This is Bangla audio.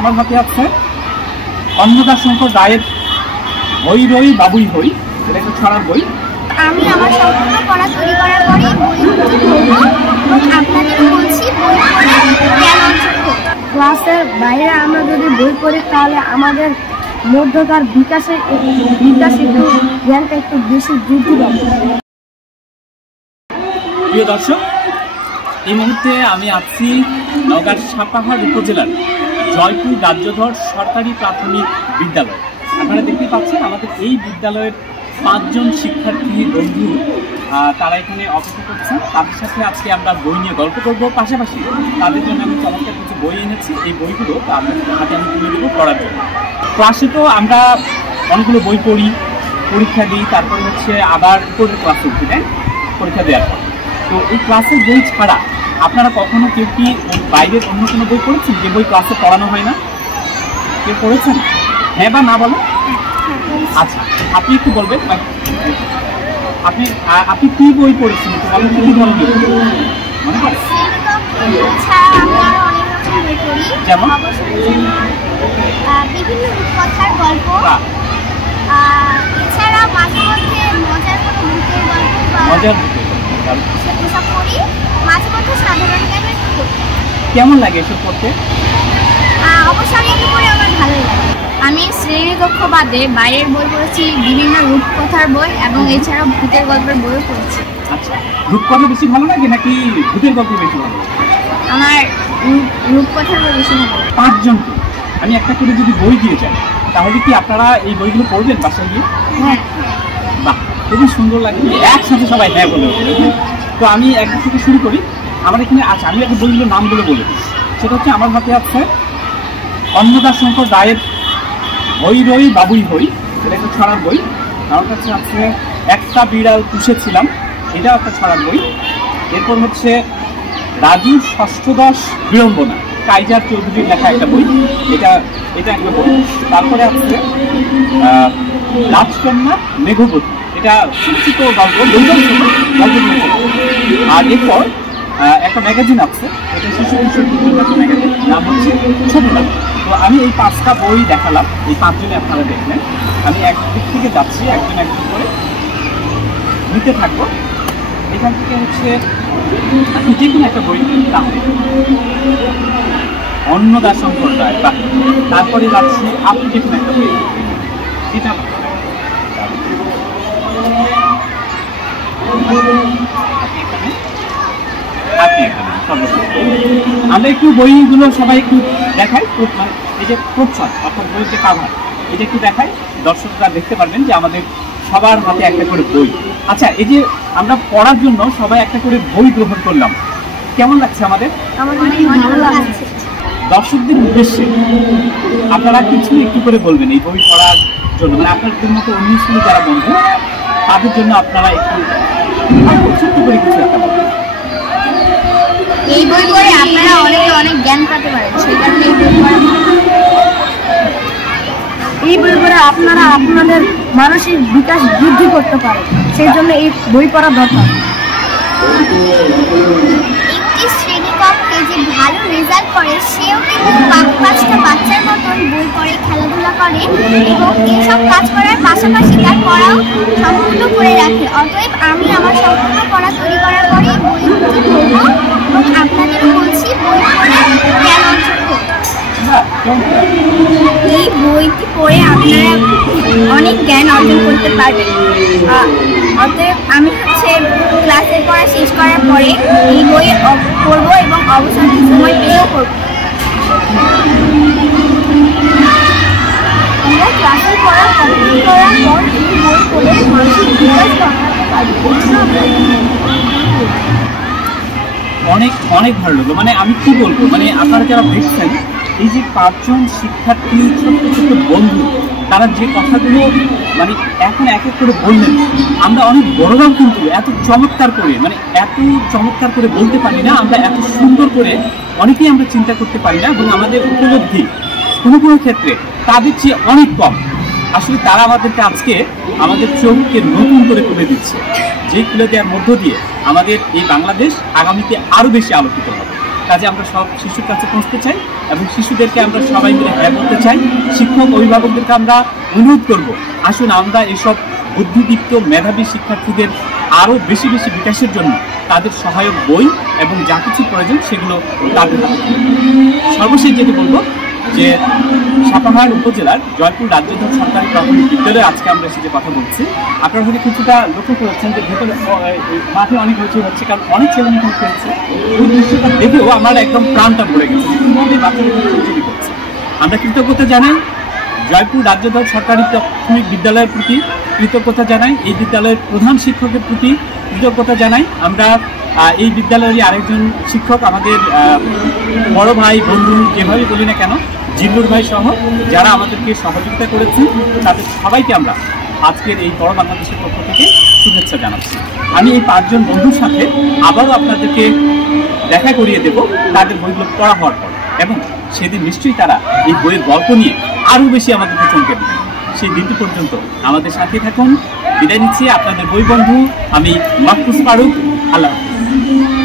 আমার হাতে আছে অন্নদাশঙ্কর রায়ের হই রই বাবুই হই, এটা একটা ছড়ার বই। আমি আমার সম্পূর্ণ পড়া তৈরি করার পরে বই আপনাদের বলছি বই পড়ে জ্ঞান অর্জন করব। ক্লাসের বাইরে আমরা যদি বই পড়ি তাহলে আমাদের মধ্যকার বিকাশে একটু জ্ঞানটা একটু বেশি বৃদ্ধি পাবে। প্রিয় দর্শক, এই মুহূর্তে আমি আছি নওগাঁর সাপাহার উপজেলার জয়পুর রাজ্যধর সরকারি প্রাথমিক বিদ্যালয়। আপনারা দেখতে পাচ্ছেন আমাদের এই বিদ্যালয়ের 5 জন শিক্ষার্থী বন্ধু তারা এখানে অপেক্ষা করছেন। তাদের সাথে আজকে আমরা বই নিয়ে গল্প করব, পাশাপাশি তাদের জন্য আমি চমৎকার কিছু বই এনেছি। এই বইগুলো তাদের হাতে আমি তুলে দেবো পড়ার জন্য। ক্লাসে তো আমরা অনেকগুলো বই পড়ি, পরীক্ষা দিই, তারপরে আবার পরের ক্লাসে উঠি, তাই পরীক্ষা দেওয়ার পর। তো এই ক্লাসের বই ছাড়া আপনারা কখনো কেউ কি বাইরের অন্য কোনো বই পড়েছেন যে বই ক্লাসে পড়ানো হয় না? কেউ পড়েছেন? হ্যাঁ বা না বলো? আচ্ছা, আপনি একটু বলবেন আপনি কি বই পড়েছেন? বলেন কি ধরনের মনে পড়ে? যেমন বিভিন্ন রূপকথার গল্প, এছাড়া মাঝে মধ্যে মজার কোনো ভূতের গল্প এসব পড়ি। মাঝে মধ্যে সাধারণ জ্ঞানের বই। কেমন লাগে এসব পড়তে? অবসর একটু পড়ে আমার ভালোই লাগে। আমি শ্রেণীকক্ষ বাদে বাইরের বই পড়েছি, বিভিন্ন রূপকথার বই এবং এছাড়াও ভূতের গল্পের বইও পড়েছি। আচ্ছা, রূপকথা বেশি ভালো লাগে নাকি ভূতের গল্প বেশি ভালো লাগে? আমার রূপকথার বই বেশি ভালো লাগে। 5 জনকে আমি একটা করে যদি বই দিয়ে যাই তাহলে কি আপনারা এই বইগুলো পড়বেন বাসায় গিয়ে? হ্যাঁ। বাহ, খুবই সুন্দর লাগে, একসাথে সবাই হ্যাঁ বলে উঠবে। তো আমি একদিক থেকে শুরু করি। আমার এখানে আছে, আমি একটা বইগুলোর নামগুলো বলে দিই। সেটা হচ্ছে আমার হাতে আছে অন্নদাশঙ্কর রায়ের হই রই বাবুই হই, এটা একটা ছড়ার বই। আমার কাছে আছে একটা বিড়াল পুষেছিলাম, এটাও একটা ছড়ার বই। এরপর রাজু ষষ্ঠদশ বিড়ম্বনা, কাইজার চৌধুরীর লেখা একটা বই, এটা একটা বই। তারপরে আছে রাজকন্যা মেঘবতী, এটা ছোট গল্প, আর এরপর একটা ম্যাগাজিন আছে, এটা শিশু কিশোর ম্যাগাজিন, নাম হচ্ছে ছোটরা। তো আমি এই 5টা বই দেখালাম, এই 5 জনে আপনারা দেখলেন। আমি একদিক থেকে যাচ্ছি, একজন করে নিতে থাকবো। এখান থেকে আপনি যে কোনো একটা বই দাম অন্নদাশঙ্কর রায়, বা তারপরে যাচ্ছি আপনি যে কোনো একটা বই যেটা আমরা একটু বইগুলো সবাই একটু দেখাই, এই যে প্রচ্ছদ অর্থাৎ বইয়ের যে কাভার, এটা একটু দেখাই, দর্শকরা দেখতে পারবেন যে আমাদের সবার হাতে একটা করে বই। আচ্ছা, এই যে আমরা পড়ার জন্য সবাই একটা করে বই গ্রহণ করলাম, কেমন লাগছে আমাদের? ভালো লাগছে। দর্শকদের উদ্দেশ্যে আপনারা কিছু একটু করে বলবেন এই বই পড়ার জন্য, মানে আপনাদের মতো অন্য স্কুলে যারা বন্ধু তাদের জন্য আপনারা একটু ছোট্ট করে কিছু একটা বলবেন। এই বই পড়ে আপনারা অনেক জ্ঞান পেতে পারেন, সেই কারণে এই বই পড়ে আপনারা আপনাদের মানসিক বিকাশ বৃদ্ধি করতে পারেন, সেই জন্য এই বই পড়া দরকার। একটি শ্রেণীকক্ষে যে ভালো রেজাল্ট করে সেও কিন্তু 5টা বাচ্চার মতন বই পড়ে, খেলাধুলা করে এবং এইসব কাজ করার পাশাপাশি তার পড়াও সম্পূর্ণ করে রাখে। অতএব আমি আমার সম্পূর্ণ পড়া তৈরি করার পরে বই পড়ব এবং আপনাদেরও বলছি বই পড়ে জ্ঞান অর্জন করব। এই বইটি পড়ে আপনারা অনেক জ্ঞান অর্জন করতে পারবেন। অতএব আমি ক্লাসের পড়া শেষ করার পরে এই বই পড়ব এবং অবসরের সময় পেয়েও পড়ব। আমরা ক্লাসের পড়া কমপ্লিট করার পর এই বই পড়ে মানসিক বিকাশ বাড়াতে পারব। অনেক ভালো লাগলো। মানে আমি কি বলবো, মানে আপনারা যারা দেখছেন এই যে 5 জন শিক্ষার্থী ছোট বন্ধু, তারা যে কথাগুলো মানে এখন এক এক করে বললেন, আমরা অনেক বড়রাও কিন্তু এত চমৎকার করে বলতে পারি না, আমরা এত সুন্দর করে অনেকেই আমরা চিন্তা করতে পারি না, এবং আমাদের উপলব্ধি কোনো ক্ষেত্রে তাদের চেয়ে অনেক কম। আসলে তারা আমাদেরকে আজকে আমাদের চোখকে নতুন করে তুলে দিচ্ছে, যে তুলে দেওয়ার মধ্য দিয়ে আমাদের এই বাংলাদেশ আগামীতে আরও বেশি আলোকিত হবে। কাজে আমরা সব শিশুর কাছে পৌঁছতে চাই এবং শিশুদেরকে আমরা সবাই মিলে হ্যাঁ বলতে চাই। শিক্ষক অভিভাবকদেরকে আমরা অনুরোধ করব, আসুন আমরা এসব বুদ্ধিদীপ্ত মেধাবী শিক্ষার্থীদের আরও বেশি বেশি বিকাশের জন্য তাদের সহায়ক বই এবং যা কিছু প্রয়োজন সেগুলো তাদের হাতে। সর্বশেষ যেটি বলবো যে সাপাহার উপজেলার জয়পুর রাজ্যধর সরকারি প্রাথমিক বিদ্যালয়ে আজকে আমরা এসে যে কথা বলছি, আপনারা হয়তো কিছুটা লক্ষ্য করেছেন যে ভেতরে মাঠে অনেক হচ্ছে কারণ অনেক ছেলেমেয়ে এখানে খেলছে। ওই দৃশ্যটা দেখেও আমার একদম প্রাণটা ভরে গেছে, বাচ্চাদের করছে। আমরা কৃতজ্ঞতা জানাই জয়পুর রাজ্যধর সরকারি প্রাথমিক বিদ্যালয়ের প্রতি, কৃতজ্ঞতা জানাই এই বিদ্যালয়ের প্রধান শিক্ষকের প্রতি, কৃতজ্ঞতা জানাই আমরা এই বিদ্যালয়েরই আরেকজন শিক্ষক, আমাদের বড় ভাই বন্ধু যেভাবে বলি না কেন, জিল্লুর ভাই সহ যারা আমাদেরকে সহযোগিতা করেছেন, তাদের সবাইকে আমরা আজকের এই বড় বাংলাদেশের পক্ষ থেকে শুভেচ্ছা জানাচ্ছি। আমি এই 5 জন বন্ধুর সাথে আবারও আপনাদেরকে দেখা করিয়ে দেব তাদের বইগুলো পড়া হওয়ার পর, এবং সেদিন নিশ্চয়ই তারা এই বইয়ের গল্প নিয়ে আরও বেশি আমাদেরকে চমকে দেবেন। সেই দিনটি পর্যন্ত আমাদের সাথে থাকুন। বিদায় নিচ্ছি আপনাদের বই বন্ধু আমি মাহফুজ ফারুক। আল্লাহ হাফেজ।